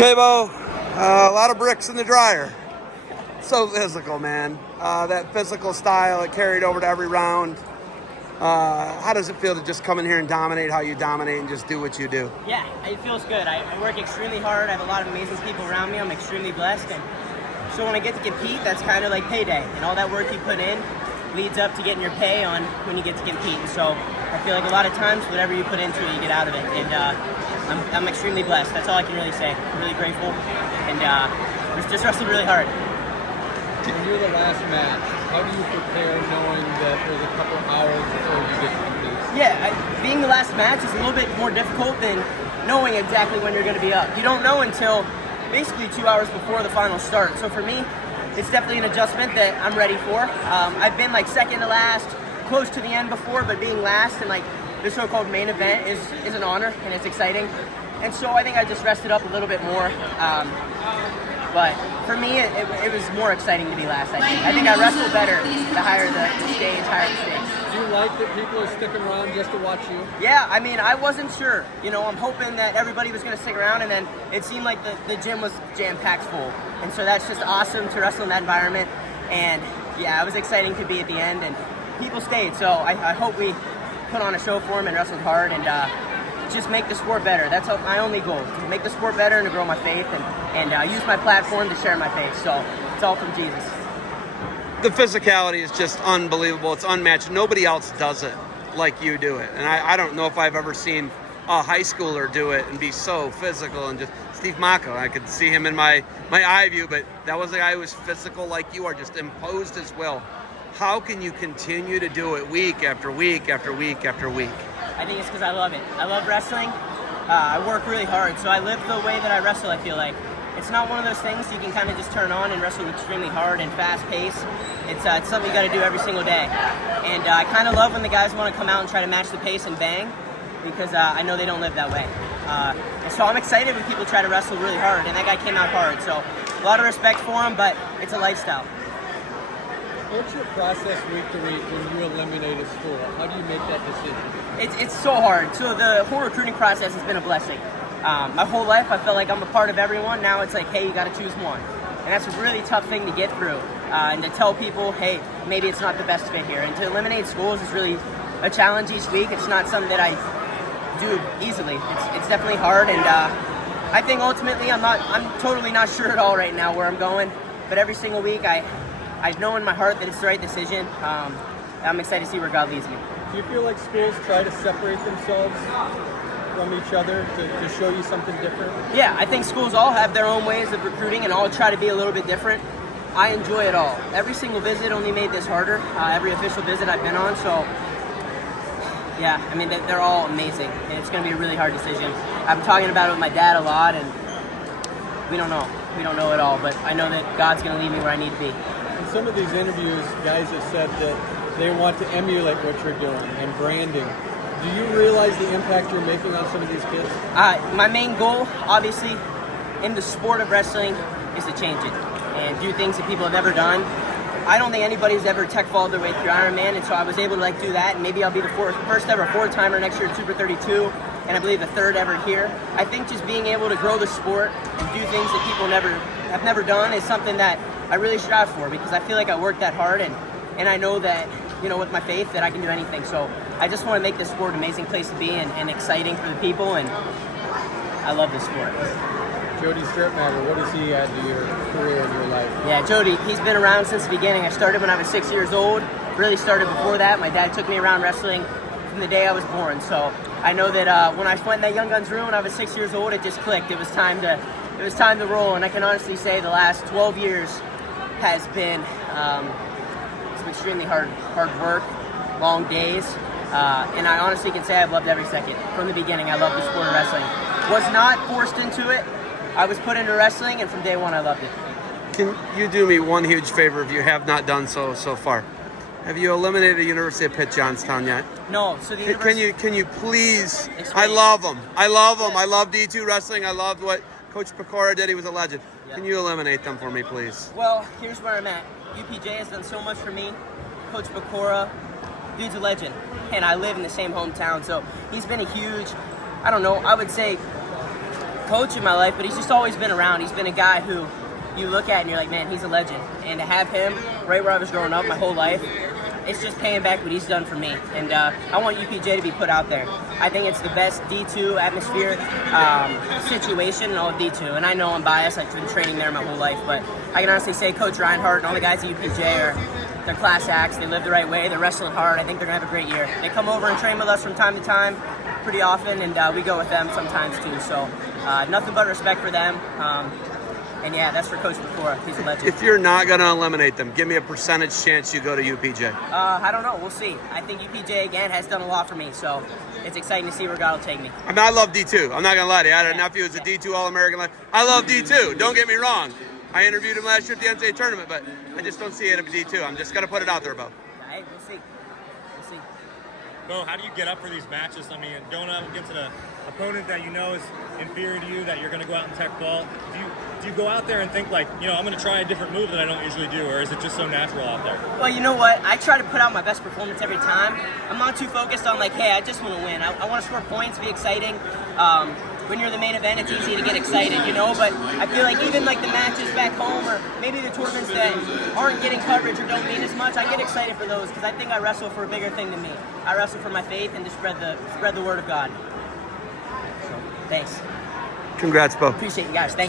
Okay, Bo, a lot of bricks in the dryer. So physical, man. That physical style, it carried over to every round. How does it feel to just come in here and dominate how you dominate and just do what you do? Yeah, it feels good. I work extremely hard. I have a lot of amazing people around me. I'm extremely blessed. And so when I get to compete, that's kind of like payday. And all that work you put in leads up to getting your pay on when you get to compete. And so I feel like a lot of times, whatever you put into it, you get out of it. And I'm extremely blessed. That's all I can really say. I'm really grateful. And just wrestled really hard. When you're the last match, how do you prepare knowing that there's a couple hours before you get to compete? Yeah, being the last match is a little bit more difficult than knowing exactly when you're going to be up. You don't know until basically 2 hours before the final start. So for me, it's definitely an adjustment that I'm ready for. I've been like second to last, close to the end before, but being last and like the so-called main event is an honor and it's exciting. And so I think I just rested up a little bit more. But for me, it was more exciting to be last, I think. I think I wrestled better the higher the stage, higher the stakes. Do you like that people are sticking around just to watch you? Yeah, I mean, I wasn't sure. You know, I'm hoping that everybody was going to stick around, and then it seemed like the gym was jam-packed full. And so that's just awesome to wrestle in that environment. And yeah, it was exciting to be at the end, and people stayed. So I hope we put on a show for them and wrestled hard and just make the sport better. That's my only goal, to make the sport better and to grow my faith and use my platform to share my faith. So it's all from Jesus. The physicality is just unbelievable. It's unmatched. Nobody else does it like you do it. And I don't know if I've ever seen a high schooler do it and be so physical. And just Steve Mako, I could see him in my eye view, but that was a guy who was physical like you are, just imposed as well. How can you continue to do it week after week after week after week? I think it's because I love it. I love wrestling. I work really hard, so I live the way that I wrestle, I feel like. It's not one of those things you can kind of just turn on and wrestle extremely hard and fast pace. It's something you got to do every single day. And I kind of love when the guys want to come out and try to match the pace and bang, because I know they don't live that way. And so I'm excited when people try to wrestle really hard, and that guy came out hard. So a lot of respect for him, but it's a lifestyle. What's your process week to week when you eliminate a school? How do you make that decision? It's so hard. So the whole recruiting process has been a blessing. My whole life I felt like I'm a part of everyone. Now it's like, hey, you got to choose one. And that's a really tough thing to get through. And to tell people, hey, maybe it's not the best fit here. And to eliminate schools is really a challenge each week. It's not something that I do easily. It's definitely hard. And I think ultimately I'm totally not sure at all right now where I'm going. But every single week I know in my heart that it's the right decision. I'm excited to see where God leads me. Do you feel like schools try to separate themselves from each other to show you something different? Yeah, I think schools all have their own ways of recruiting and all try to be a little bit different. I enjoy it all. Every single visit only made this harder. Every official visit I've been on, so yeah, I mean, they're all amazing. And it's going to be a really hard decision. I'm talking about it with my dad a lot, and we don't know. We don't know it all, but I know that God's going to lead me where I need to be. In some of these interviews, guys have said that they want to emulate what you're doing and branding. Do you realize the impact you're making on some of these kids? My main goal, obviously, in the sport of wrestling is to change it and do things that people have never done. I don't think anybody's ever tech followed their way through Ironman, and so I was able to do that, and maybe I'll be the first ever four-timer next year at Super 32, and I believe the third ever here. I think just being able to grow the sport and do things that people have never done is something that I really strive for, because I feel like I work that hard, and I know that, you know, with my faith that I can do anything. So I just want to make this sport an amazing place to be and exciting for the people, and I love this sport. Jody Stripmatter, what does he add to your career and your life? Yeah, Jody, he's been around since the beginning. I started when I was 6 years old. Really started before that. My dad took me around wrestling from the day I was born. So I know that when I went in that Young Guns room when I was 6 years old, it just clicked. It was time to roll. And I can honestly say the last 12 years has been some extremely hard work, long days. And I honestly can say I've loved every second. From the beginning, I loved the sport of wrestling. Was not forced into it. I was put into wrestling, and from day one, I loved it. Can you do me one huge favor if you have not done so far? Have you eliminated the University of Pitt Johnstown yet? No. So the university... Can you please? Explain. I love them. I love them. Yeah. I love D2 wrestling. I loved what Coach Pecora did. He was a legend. Yeah. Can you eliminate them for me, please? Well, here's where I'm at. UPJ has done so much for me. Coach Pecora, dude's a legend, and I live in the same hometown, so he's been a huge, I don't know, I would say coach in my life, but he's just always been around. He's been a guy who you look at and you're like, man, he's a legend. And to have him right where I was growing up my whole life, it's just paying back what he's done for me. And I want UPJ to be put out there. I think it's the best D2 atmosphere situation in all of D2. And I know I'm biased. I've been training there my whole life. But I can honestly say Coach Reinhardt and all the guys at UPJ they're class acts. They live the right way. They're wrestling hard. I think they're going to have a great year. They come over and train with us from time to time pretty often, and we go with them sometimes too. So nothing but respect for them. And yeah, that's for Coach McCourt. He's a legend. If you're not going to eliminate them, give me a percentage chance you go to UPJ. I don't know. We'll see. I think UPJ, again, has done a lot for me. So it's exciting to see where God will take me. I mean, I love D2. I'm not going to lie to you. I had a nephew who's a D2 All-American. I love D2. Don't get me wrong. I interviewed him last year at the NCAA tournament, but I just don't see it at D2. I'm just going to put it out there, Bo. All right, we'll see. We'll see. Bo, how do you get up for these matches? I mean, going up against an opponent that you know is inferior to you, that you're going to go out and tech ball, do you go out there and think like, I'm going to try a different move that I don't usually do, or is it just so natural out there? Well, you know what? I try to put out my best performance every time. I'm not too focused on like, hey, I just want to win. I want to score points, be exciting. When you're the main event, it's easy to get excited, but I feel like even like the matches back home or maybe the tournaments that aren't getting coverage or don't mean as much, I get excited for those because I think I wrestle for a bigger thing than me. I wrestle for my faith and to spread the word of God. So, thanks. Congrats, Bo. Appreciate you guys. Thank you.